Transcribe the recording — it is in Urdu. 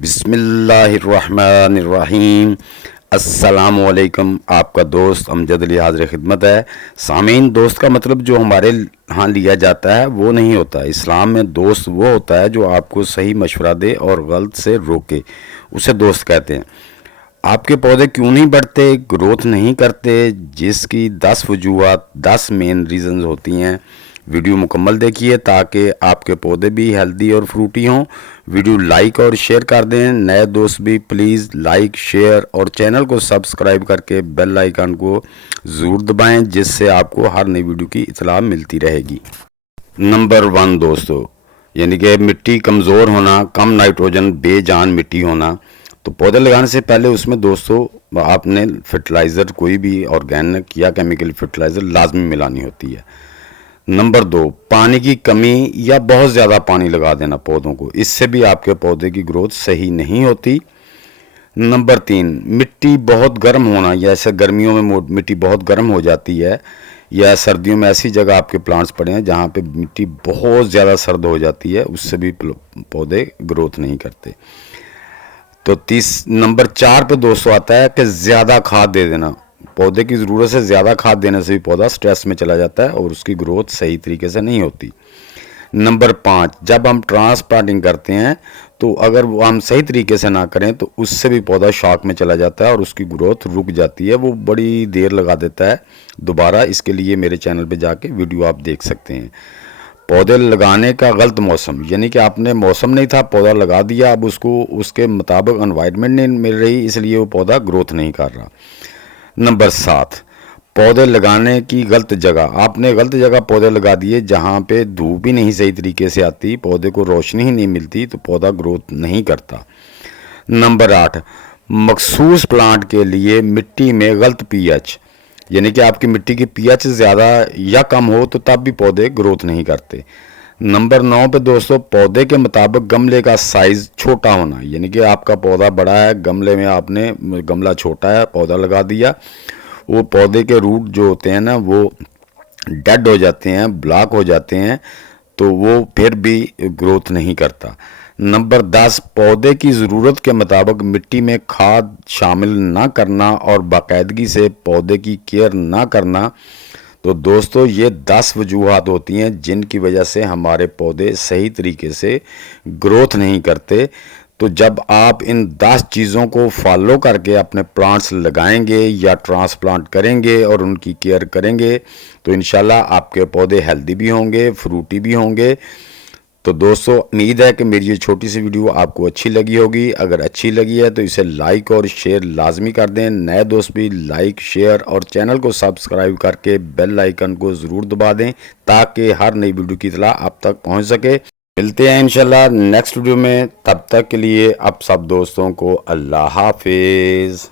بسم اللہ الرحمن الرحیم۔ السلام علیکم، آپ کا دوست امجد علی حاضر خدمت ہے۔ سامعین، دوست کا مطلب جو ہمارے ہاں لیا جاتا ہے وہ نہیں ہوتا۔ اسلام میں دوست وہ ہوتا ہے جو آپ کو صحیح مشورہ دے اور غلط سے روکے، اسے دوست کہتے ہیں۔ آپ کے پودے کیوں نہیں بڑھتے، گروتھ نہیں کرتے، جس کی 10 وجوہات، 10 مین ریزنز ہوتی ہیں۔ ویڈیو مکمل دیکھیے تاکہ آپ کے پودے بھی ہیلدی اور فروٹی ہوں۔ ویڈیو لائک اور شیئر کر دیں، نئے دوست بھی پلیز لائک، شیئر اور چینل کو سبسکرائب کر کے بیل آئیکن کو ضرور دبائیں، جس سے آپ کو ہر نئی ویڈیو کی اطلاع ملتی رہے گی۔ نمبر 1 دوستو، یعنی کہ مٹی کمزور ہونا، کم نائٹروجن، بے جان مٹی ہونا۔ تو پودے لگانے سے پہلے اس میں دوستو آپ نے فرٹیلائزر، کوئی بھی آرگینک یا کیمیکل فرٹیلائزر لازمی ملانی ہوتی ہے۔ نمبر 2، پانی کی کمی یا بہت زیادہ پانی لگا دینا پودوں کو، اس سے بھی آپ کے پودے کی گروتھ صحیح نہیں ہوتی۔ نمبر 3، مٹی بہت گرم ہونا، یا ایسے گرمیوں میں مٹی بہت گرم ہو جاتی ہے، یا سردیوں میں ایسی جگہ آپ کے پلانٹس پڑے ہیں جہاں پہ مٹی بہت زیادہ سرد ہو جاتی ہے، اس سے بھی پودے گروتھ نہیں کرتے۔ تو نمبر 4 پہ دوستو آتا ہے کہ زیادہ کھاد دے دینا۔ پودے کی ضرورت سے زیادہ کھاد دینے سے بھی پودا سٹریس میں چلا جاتا ہے اور اس کی گروتھ صحیح طریقے سے نہیں ہوتی۔ نمبر 5، جب ہم ٹرانسپلانٹنگ کرتے ہیں تو اگر وہ ہم صحیح طریقے سے نہ کریں تو اس سے بھی پودا شاک میں چلا جاتا ہے اور اس کی گروتھ رک جاتی ہے، وہ بڑی دیر لگا دیتا ہے دوبارہ۔ اس کے لیے میرے چینل پہ جا کے ویڈیو آپ دیکھ سکتے ہیں۔ پودے لگانے کا غلط موسم، یعنی کہ آپ نے موسم نہیں تھا، پودا لگا دیا، اب اس کو اس کے مطابق انوائرمنٹ نہیں مل رہی، اس لیے وہ پودا گروتھ نہیں کر رہا۔ نمبر 7، پودے لگانے کی غلط جگہ، آپ نے غلط جگہ پودے لگا دیے جہاں پہ دھوپ بھی نہیں صحیح طریقے سے آتی، پودے کو روشنی ہی نہیں ملتی، تو پودا گروتھ نہیں کرتا۔ نمبر 8، مخصوص پلانٹ کے لیے مٹی میں غلط پی ایچ، یعنی کہ آپ کی مٹی کی پی ایچ زیادہ یا کم ہو تو تب بھی پودے گروتھ نہیں کرتے۔ نمبر 9 پہ دوستو، پودے کے مطابق گملے کا سائز چھوٹا ہونا، یعنی کہ آپ کا پودا بڑا ہے، گملے میں آپ نے گملہ چھوٹا ہے، پودا لگا دیا، وہ پودے کے روٹ جو ہوتے ہیں نا وہ ڈیڈ ہو جاتے ہیں، بلاک ہو جاتے ہیں، تو وہ پھر بھی گروتھ نہیں کرتا۔ نمبر 10، پودے کی ضرورت کے مطابق مٹی میں کھاد شامل نہ کرنا اور باقاعدگی سے پودے کی کیئر نہ کرنا۔ تو دوستو یہ 10 وجوہات ہوتی ہیں جن کی وجہ سے ہمارے پودے صحیح طریقے سے گروتھ نہیں کرتے۔ تو جب آپ ان 10 چیزوں کو فالو کر کے اپنے پلانٹس لگائیں گے یا ٹرانسپلانٹ کریں گے اور ان کی کیئر کریں گے تو انشاءاللہ آپ کے پودے ہیلدی بھی ہوں گے، فروٹی بھی ہوں گے۔ تو دوستو امید ہے کہ میری یہ چھوٹی سی ویڈیو آپ کو اچھی لگی ہوگی۔ اگر اچھی لگی ہے تو اسے لائک اور شیئر لازمی کر دیں، نئے دوست بھی لائک، شیئر اور چینل کو سبسکرائب کر کے بیل آئیکن کو ضرور دبا دیں تاکہ ہر نئی ویڈیو کی اطلاع آپ تک پہنچ سکے۔ ملتے ہیں انشاءاللہ نیکسٹ ویڈیو میں، تب تک کے لیے اب سب دوستوں کو اللہ حافظ۔